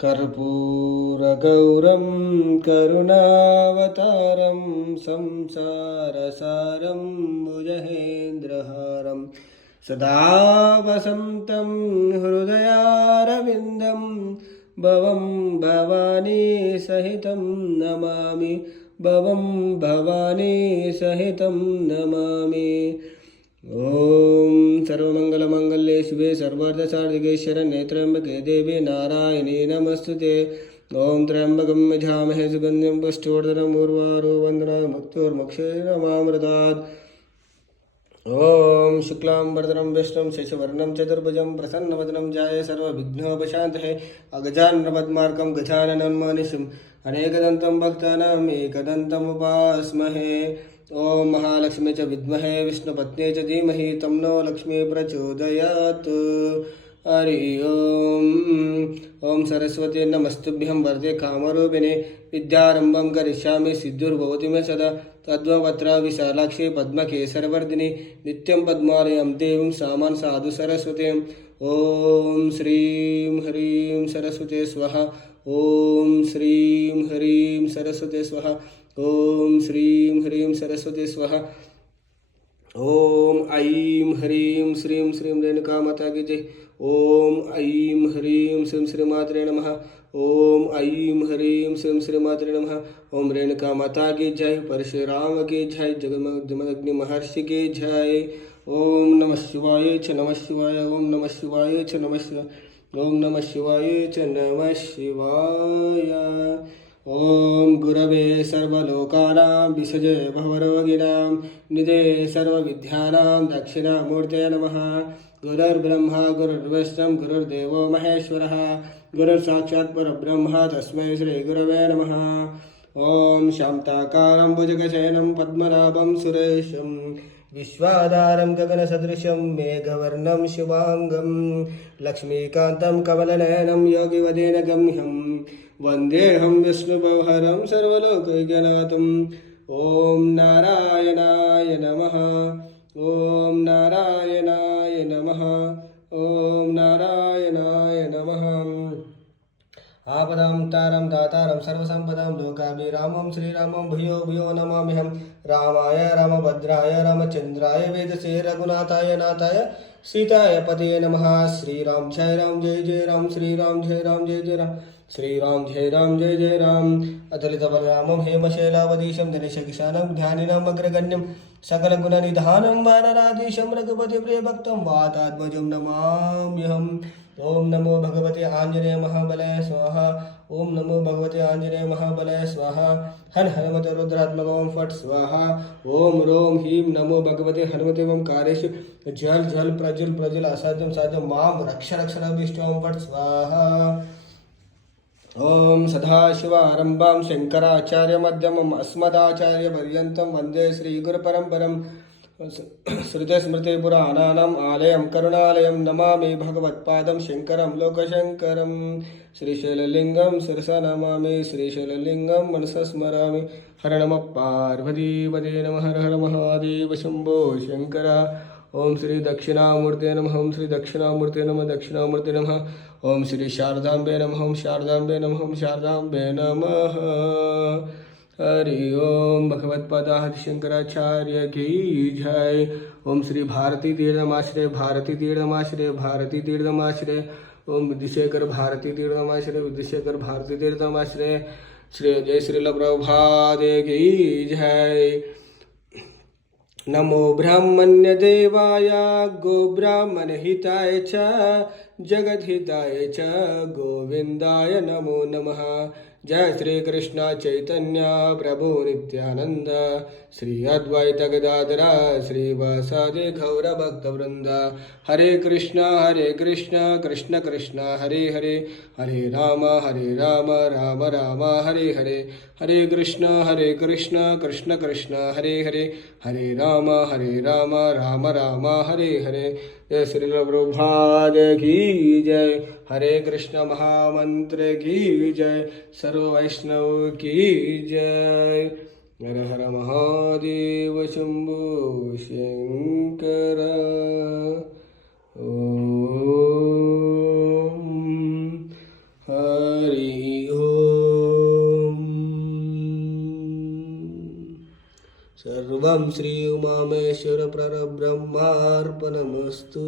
कर्पूरगौरं करुणावतारं संसारसारं भुजगेन्द्रहारं सदा वसन्तं हृदयारविन्दं भवं भवानी सहितं नमामि भवं भवानी सहितं नमामि। ओम सर्वमंगलमांगल्ये शिवे सर्वार्थसाधिके शरण्ये त्र्यंबके देवी नारायणी नमस्तुते। ओम त्र्यंबकं यजामहे सुगन्धिं पुष्टिवर्धनम् उर्वारुकं वन्दनाय मृत्योर्मुक्षीयमामृतात्। ओम शुक्लांबरधरं विष्णुं शशिवर्णं चतुर्भुजं प्रसन्नवदनं ध्यायेत् सर्वविघ्नोपशान्तये। अगजाननपद्मार्कं गजाननं मानिशम् अनेकदन्तं भक्तानाम् एकदन्तम् उपास्महे। ओम महालक्ष्मी च विद्महे विष्णुपत्नी च धीमहि तन्नो लक्ष्मी प्रचोदयात्। हरि ओम। ओम सरस्वती नमस्तुभ्यं वरदे कामरूपिणे विद्यारंभं करिष्यामि सिद्धिर्भवति मे सदा। तद्वत्र विशालाक्षी पद्मकेसरवर्धिनी नित्यं पद्मालयं देवीं सामान् साधु सरस्वतीं। ओम श्रीं ह्रीं सरस्वती स्वाहा। ओम श्रीं ह्रीं सरस्वती स्वाहा। ओम श्रीं ह्रीं सरस्वती स्वाहा। ओम ऐं ह्रीं श्रीं श्रीं रेणुका माता की जय। ओम ऐं ह्रीं श्रीं श्री मात्रे नमः। ओम ऐं ह्रीं श्रीं श्री मात्रे नमः। ओम रेणुका माता की जय। परशुराम की जय। जमदग्नि महर्षि की जय। ओम नमः शिवाय च नमः शिवाय। ओम नमः शिवाय च नमः शिवाय। ओम नमः शिवाय च नमः शिवाय। ओम गुरवे सर्वलोकानां विसजे भवरोगिणां निधे सर्वविद्यानां दक्षिणामूर्तये नमः। गुरुर्ब्रह्मा गुरुर्विष्णुः गुरुर्देवो महेश्वरः गुरुर्साक्षात् परब्रह्म तस्मै श्रीगुरवे नमः। ओम शान्ताकारं भुजगशयनं पद्मनाभं सुरेशं विश्वाधारं गगनसदृशं मेघवर्णं शुभांगं लक्ष्मीकान्तं कमलनयनं योगिवदेन गम्यं वन्देऽहं विष्णुपौहरं सर्वलोकैकनाथम्। ओम नारायणाय नमः। ओम नारायणाय नमः। ओम नारायणाय नमः। आपदां तारं दातारं सर्वसम्पदां लोकाभिरामं श्रीरामं भूयो भूयो नमाम्यहं। रामाय रामभद्राय रामचन्द्राय वेदसे रघुनाथाय नाथाय सीताय पतये नमः। श्रीराम जय राम श्रीराम जय राम जय जय राम श्रीराम जय जय राम। अतुलितबलरामं हेमशैलावधीशं दिनेशकिशानं ध्यानिनाम् अग्रगण्यं सकलगुणनिधानं वानराधीशं रघुपतिप्रियभक्तं वातात्मजं नमाम्यहम्। ओम नमो भगवते आंजनेय महाबलाय स्वाहा। ओम नमो भगवते आंजनेय महाबलाय स्वाहा। हन हनुमत रुद्रात्मक ओम फट स्वाहा। ओम रोम ह्रीं नमो भगवते हनुमते ओम कार्येषु जल जल प्रज्वल प्रज्वल असाध्यं साध्यं मां रक्ष रक्षण अभीष्ट ओम फट स्वाहा। ओम सदाशिवारंभां शंकराचार्य मध्यमम् अस्मदाचार्यपर्यन्तं वन्दे श्रीगुरुपरम्परम्। श्रुतिस्मृतिपुराणानाम् आलयं करुणालयं नमामि भगवत्पादं शङ्करं लोकशङ्करं। श्रीशैललिङ्गं शिरसा नमामि श्रीशैललिङ्गं मनसा स्मरामि। हर नमः पार्वतीपते नमः। हर हर महादेव शम्भो शङ्कर। ओम श्री दक्षिणामूर्ते नमः। ओम श्री दक्षिणामूर्ते नमः। दक्षिणामूर्ते नमः। ओम श्री शारदाम्बे नमः। ओम शारदाम्बे नमः। ओम शारदाम्बे नमः। हरि ओम भगवत्पादादि शंकराचार्य की जय। ओम श्री भारती तीर्थमाश्रय भारती तीर्थमाश्रय भारती तीर्थमाश्रय। ओम विद्युशेखर भारती तीर्थमाश्रय विद्युशेखर भारती तीर्थमाश्रय। श्री जय श्रील प्रभुपाद की जय। नमो ब्राह्मण्य देवाय गो ब्राह्मण हिताय च जगद्हिताय च गोविंदाय नमो नमः। जय श्री कृष्ण चैतन्य प्रभु नित्यानंद श्री अद्वैत गदाधर श्रीवासादि गौर भक्तवृंद। हरे कृष्ण कृष्ण कृष्ण हरे हरे हरे राम राम राम हरे हरे। हरे कृष्ण कृष्ण कृष्ण हरे हरे हरे राम राम राम हरे हरे। जय श्री प्रभुपाद की जय। हरे कृष्ण महामंत्र की जय। सर्व वैष्णव की जय। हर हर महादेव शंभो शंकर। ओम हरि हरि ओम। सर्वं श्री उमामेश्वर परब्रह्मार्पणमस्तु।